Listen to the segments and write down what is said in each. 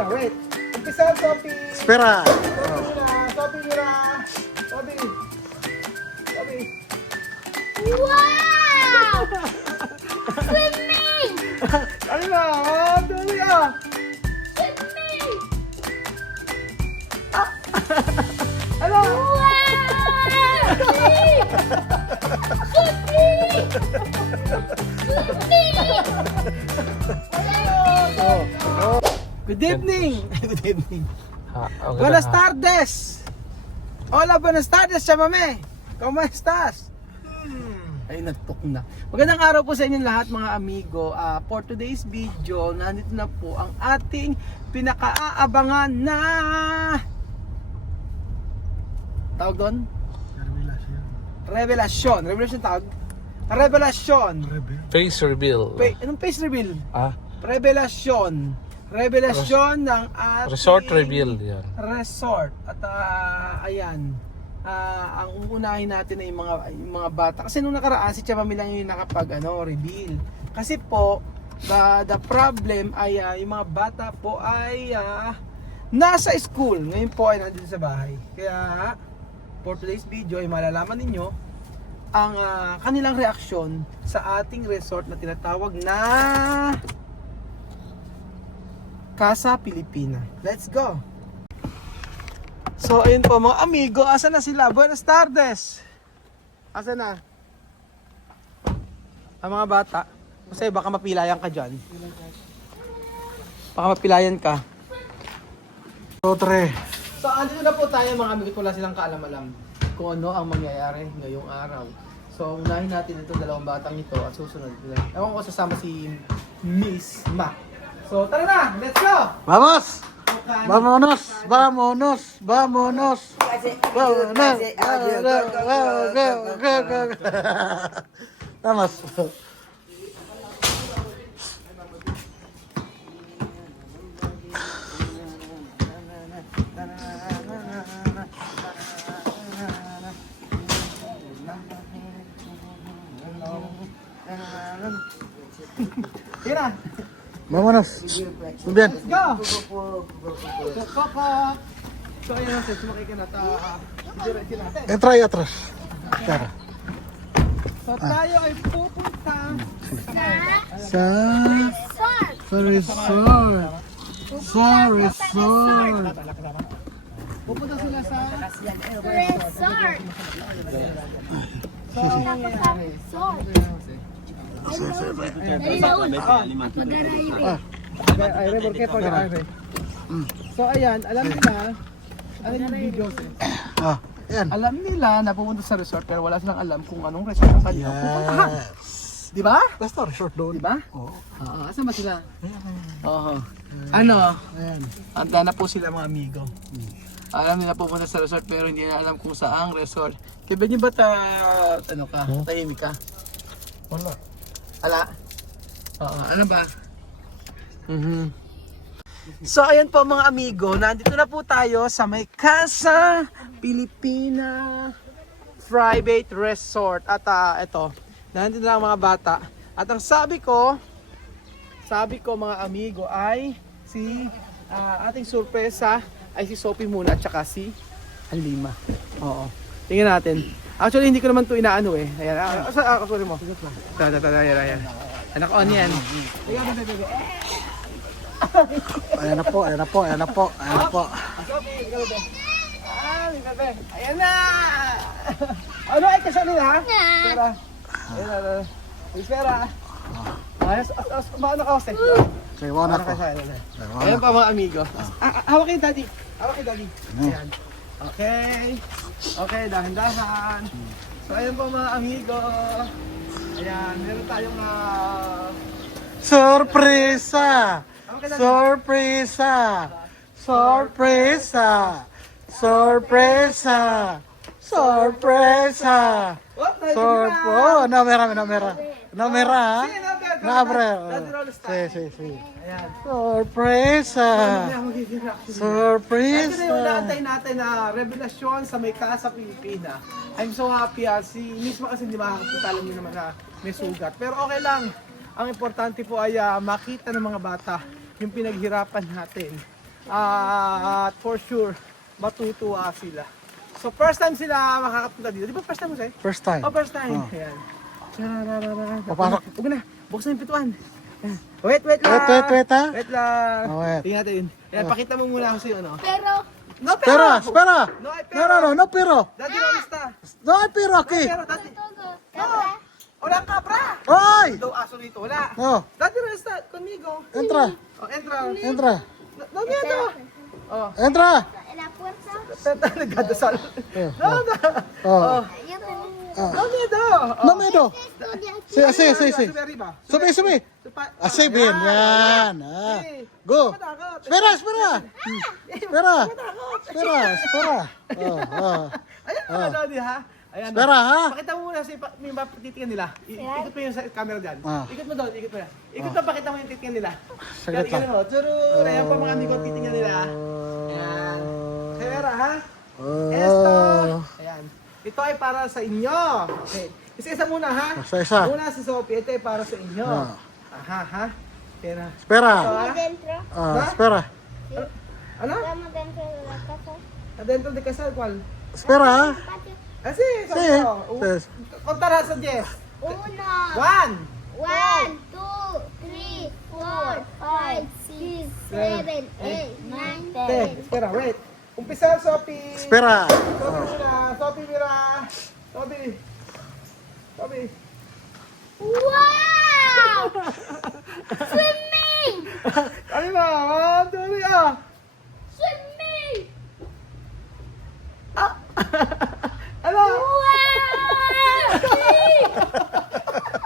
Espera, wait. Umpisa, Sophie. Espera. Sophie muna. Sophie. Sophie. Wow! Swimming! Ano na? Dali ah. Swimming! Ano? Wow! Swimming! Swimming! Good evening. Good evening. Okay Buenas tardes. Hola, buenas tardes, chamame. ¿Cómo estás? Ay, nagtok na. Magandang araw po sa inyong lahat mga amigo. For today's video, nandito na po ang ating pinakaabangan na tawag doon? Revelasyon. Revelasyon tawag? Revelasyon. Face reveal. Anong face reveal? Ah, Revelasyon. Revelasyon ng ating resort reveal yan. resort. At ayan, ang uunahin natin ay yung mga bata. Kasi nung nakaraan si Chamami lang yung reveal. Kasi po, the problem ay yung mga bata po ay nasa school. Ngayon po ay nandito sa bahay. Kaya for today's video ay malalaman ninyo ang kanilang reaksyon sa ating resort na tinatawag na Casa Pilipina. Let's go! So ayun po mga amigo, asa na sila? Buenas tardes! Asa na? Ang mga bata. Kasi baka mapilayan ka dyan. Baka mapilayan ka. Totre. So andito na po tayo mga amigo, wala silang kaalam-alam kung ano ang mangyayari ngayong araw. So unahin natin itong dalawang batang ito at susunod. Ewan ko sasama si Miss Ma. So tara na, let's go! Vamos! Vámonos! Vámonos! Vámonos! Vámonos! Vamos! Sige na! Vámonos! Muy bien. Let's go! Koko! So ayun natin, sumakay ka na. Diretso natin. Entra ahí atrás. Claro. So tayo ay pupunta Sa Resort! resort. pupunta sila sa Resort! so ang nangyayari. Resort! Dali na un. Mag-aray. Ay, Rebor, kaya pag-aari. So ayan, alam nila, ano yung videos eh. Ah, yan. Alam nila na pupunta sa resort pero wala silang alam kung anong resort ang kanilang pupuntahan. Di ba? Basta resort doon. Di ba? Oo. Asan ba sila? Oo. Ano? Ayan. Handa na po sila mga amigo. Alam nila pupunta sa resort pero hindi na alam kung saang resort. Kaya ba niyo ba tahimik ka? Wala. Ala? Oo, ano ba? So ayan po mga amigo, nandito na po tayo sa may Casa Pilipina Private Resort. At ito, nandito na ang mga bata. At ang sabi ko mga amigo ay si ating sorpresa ay si Sophie muna at saka si Halima. Oo. Tingnan natin. Actually, hindi ko naman ito inaano eh. Ayan. Sorry mo. Ayan. Naka-on yan. Ayan na po, ayan na po, ayan na po, ayan na po. Ayan na! Ano ay kasali na ha? Pera. Ayan. Pera. Maano ka kasi? Say, wana ko. Ayan pa mga amigo. Hawak kayo daddy. Hawak kayo daddy. Ayan. Okay. Okay, dahan-dahan. So ayan po mga amigo. Ayan, meron tayong Sorpresa! Sorpresa! Sorpresa! Sorpresa! Sorpresa! Oh, Namera. Nabre. Sí. Ayan. Sorpresa! Sorpresa! Ito na yung naantay natin na revelasyon sa may Casa Pilipina. I'm so happy si mismo kasi hindi makakapita, alam niyo naman na may sugat. Pero okay lang. Ang importante po ay makita ng mga bata yung pinaghirapan natin At for sure, matutuwa sila. So first time sila makakapunta dito. Di ba first time mo sa'yo? First time. Oh, first time. Oh. Ayan. Charararara. Papasok. Huwag na. Buksan yung pintuan. Ayan. Wait lang. Wait, ha? Wait lang. Oh, wait. Tingnan natin. Ayan, pakita mo muna ako sa'yo, ano. Pero, No, Spera, spera. No, ay, No, pero. Daddy Rolista. No, hay pero aquí. Pero, daddy. todo. Cabra. Wala kapra. Ay! Daw aso dito, wala. Oh, Daddy Rolista, conmigo. entra, Oh, entra. entra, No miedo. Oh, entra. En la puerta. tata, nagdadasal. No, no. Oh, Oh, Yo también. no miedo. no miedo. Estudia aquí. Sí, sí. Sube arriba. Sube. Así bien, yan. Ah. Go. Espera. Espera. Oh. Ayan mga daddy, ha? Ayan. Espera, ha? Pakita mo muna yung titigan nila. Ikot mo yung sa camera dyan. Ah. Ikot mo doon, ikot mo. Ikot mo, pakita mo yung titigan nila. Saglit lang. Galing mo. Turur. Ayan pa mga amigo, titigan nila. Ayan. Camera, ha? Esto. Ayan. Ito ay para sa inyo. Okay. Isa-isa muna, ha? Isa-isa. Muna si Sophie, ito ay para sa inyo. Ah. Aha, ha? Pera. Espera. Vamos dentro. Espera. Ano? Vamos dentro de la casa. Adentro de casal, ¿cuál? Espera. Patio. Ah, sí, Sí. sabi ko. Sí. Contara sa 10. 1, 1. 1, 2, 3, 4, 5, 6, 7, 8, 9, 10. Espera, wait. Umpisa, Sophie. Espera. Sophie muna. Sophie, mira. Sophie. Wow! Swimming! Ano ba? 1, 2, 3, ah. Swimming! Ano? Wow!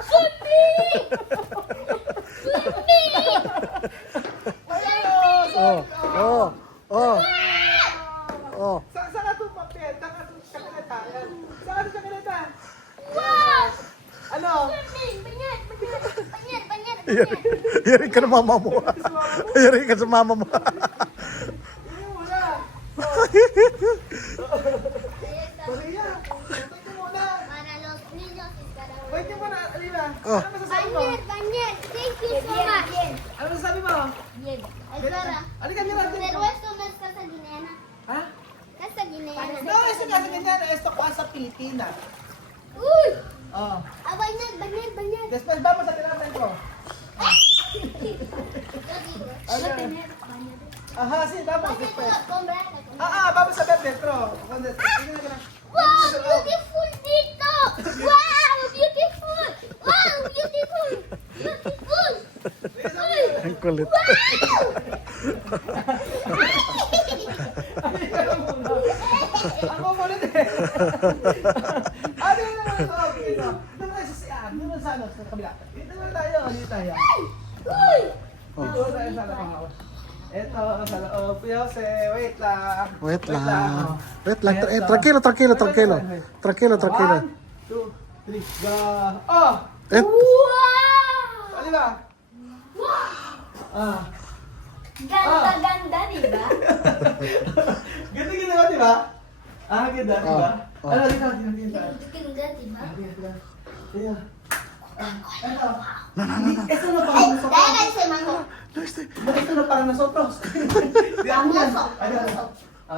Swimming! Swimming! Oh. Saan ka ito papel? Saan ka ito sakaleta? Saan ka ito sakaleta? Wow! Ano? Swimming! Banyan! Yari ka na mama mo. Yari ka sa mama mo. Hindi mo na. Maria, wait ka muna. Para los niños y para Wait ka muna, Alina. Oh. Ano masasabi mo? Banyan! Thank you so much! Ano masasabi mo? Bien. Espera. Alika, mira. Pero esto no es casa guineana. Ha? Casa guineana. No, ito kasi ganyan. Esto ko sa Pilipinas. Uy! Oh. Banyan. Después vamos a tirar dentro. Yo digo. Ano? No tener baño. Ajá, sí, vamos ¿Dónde después. puedo comprar? Vamos a ver dentro. ¡Wow! ¡Beautiful dito! ¡Wow! ¡Beautiful! ¡Wow! ¡Beautiful! ¡Beautiful! Ang kulit. Ako mo ulit eh. Ano yun naman ito? Dito tayo sa siyan. Dito sa ano, sa kabila. Dito na tayo. Dito tayo. Uy! Dito tayo sa loob. Ito, sa loob. Yose, wait lang. Wait lang. Oh. Wait lang. Ito. Tranquilo. Tranquilo. 1, 2, 3, go. Oh! Wow! Ano ba? Ah. Ganda, di ba? Ganda ginawa, di ba? Ganda, di ba? Oh. Ano, dito. Ganda, di ba? Dito. Ito. Ito na parang Ay, nosotros. dahil sa mango. Ito na parang nosotros. Di ako yan. Famoso.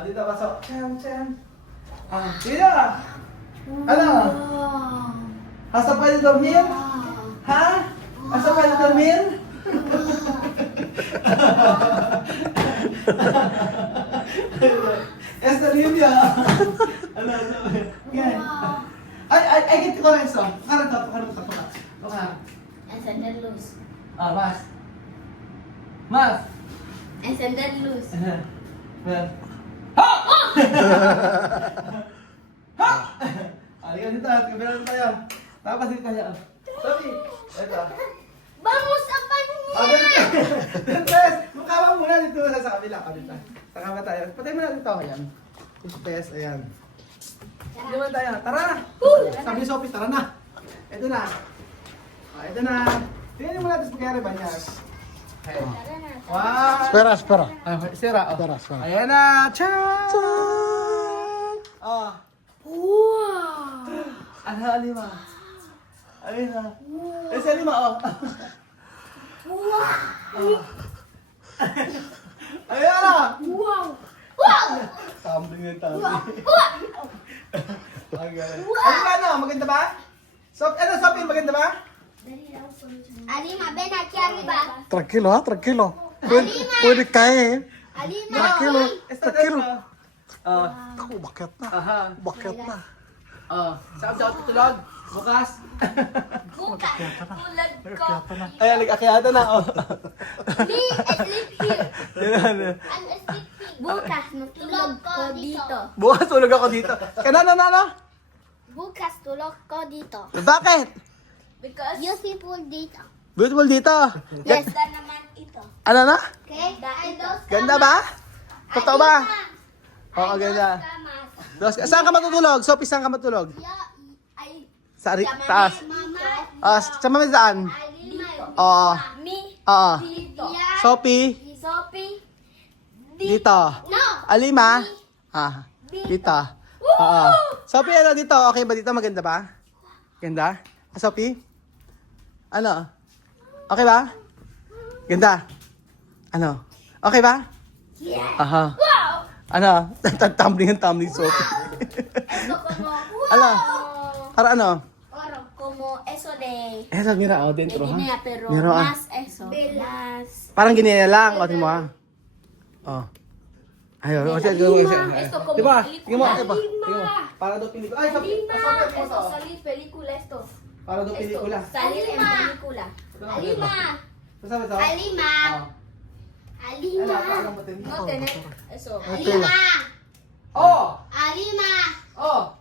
Dito, pasok. Chan. Dito. Ano? ¿Has podido dormir? ¿Ha? ¿Has podido dormir? Está limpio. ¿Qué? Hay que con eso. Encender luz. Más. Encender luz. Halika dito, kamera tayo. Tapos dito tayo. Sorry. Ito. Vamos a bañar! Test! Mukha muna dito sa kabila. Sa kabila tayo. Patay mo na dito. Ayan. Test, ayan. Hindi mo tayo. Tara na! Sabi ni Sophie, tara na. Ito na. Ito na. Tingnan mo natin sa pagkayari ba niya. Okay. Wow! Espera. Sira. Espera. Ayan na. Tchan! Wow! Ano, Alima? Ayun na. Si Alima, Wow! Ayan na! tumbling ng tummy. Ang galing. Ano ba, ano? Maganda ba? Sophie, maganda ba? Alima, ven aquí arriba. Tranquilo, ha? Tranquilo. Pwede caer. Alima, Tranquilo. Tranquilo. Ah, Ako, bakit na? aha. Bakit na? Saan daw tutulog? Bukas. buka. Tulad ko. Kaya na. Ay, akyata na, oh. Me, sleep here. Yan. I'm sleeping. Bukas, matulog ko dito. Bukas tulog ako dito. Kanana na, no? Bukas, tulog ko dito. Bakit? Because beautiful dito. Beautiful dito. Yes, na naman ito. Ano na? Okay? Ganda ba? Totoo ba? Oo, ganda. Saan ka matutulog? Sophie, saan ka matulog? Sa taas. Sa mami saan? Oo. Me. Oo. Dito. Sophie, Sophie. dito. No. Alima? Dito. Oo. Sophie, ano dito? Okay ba dito? Maganda ba? Ganda? Sophie? Ano? Okay ba? Ganda? Ano? Okay ba? Yeah. Aha. Wow. Ano? Tumbling Sophie. Esto como. Ano? Para ano? Oro, como eso de. Mira, oh, De dentro, Guinea, pero Mira, más eso. Más. Parang ganyan lang. O, tingnan mo, Oh. Ayun, Esto como Diba? película. Tingnan mo. Para daw pelikula. Ay, Esto salir película esto. Para daw pelikula. Salir en película. Alima. Sabi to? Alima. Alima. No tener eso. Alima. Oh! Alima. Oh!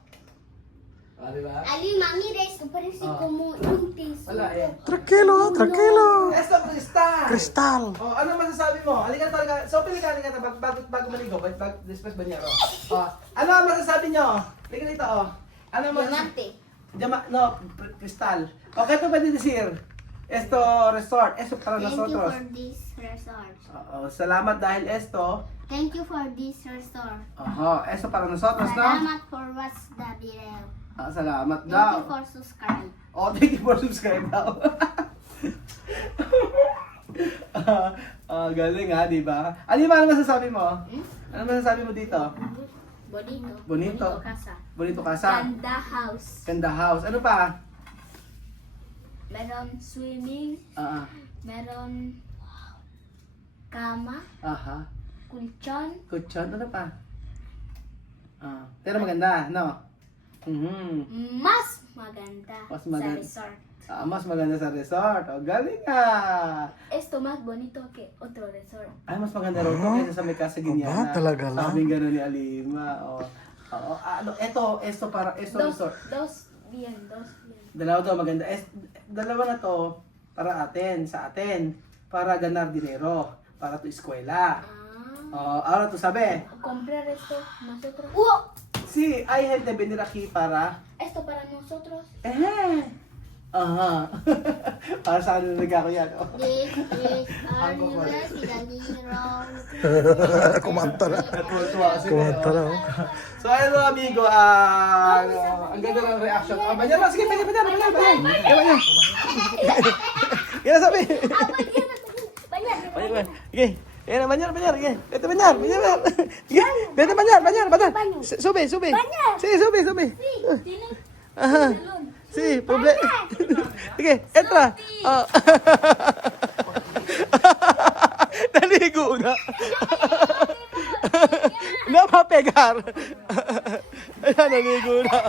Diba? Alima, mira esto, parece como un tesoro. Wala eh. Tranquilo, tranquilo. Esto, Kristal! Kristal. Oh, ano masasabi mo? Halika talaga. So, halika bago maligo. Después banyero. Oh, ano ang masasabi nyo? Halika dito, oh. Ano masasabi? Diamante. No, Kristal. Okay, ¿qué puedes decir? Esto resort, eso para Thank you nosotros. for this resort. Oo, salamat dahil esto. Thank you for this resort. Eso para nosotros, no? Salamat for watch the video. Salamat Thank daw. you for subscribe. Oh, thank you for subscribe daw. Galing ha, di ba? Ano masasabi mo? Ano masasabi mo dito? Bonito. Bonito. Casa. Bonito casa. Ganda house. Ganda house. Ano pa? Meron swimming. Meron kama. Aha. Kulchon. Kutsyon. Ano pa? Pero maganda, no? Mas maganda, Mas maganda. sa resort. Mas maganda sa resort. Oh, galing ah. Esto más bonito que otro resort. Ay, mas maganda raw ito kaysa sa may Casa Guineana. talaga lang? Sabing gano'n ni Alima. Esto para, esto resort. Dos bien. Dalawa daw maganda. Dalawa na to para sa atin. Para ganar dinero. Para to eskwela. Ahora tú sabes. Comprar esto nosotros. Sí, hay gente venir aquí para... Esto para nosotros. Aha. Para sa ano nagkako yan. Oh. This is our university. Kumanta na. Natuwa kasi Kumanta na. kayo. So ayun mga amigo, ang ganda ng reaction. Banyan mo, sige, banyan. Yan sabi. Banyan. Sige. Yan, banyan. Sige. Ito banyan. Sige. Dito banyan. Sube. Sige, sube. Aha. Sí, problema. Sige, entra. Naligo na. Napapegar. Ayan, naligo na.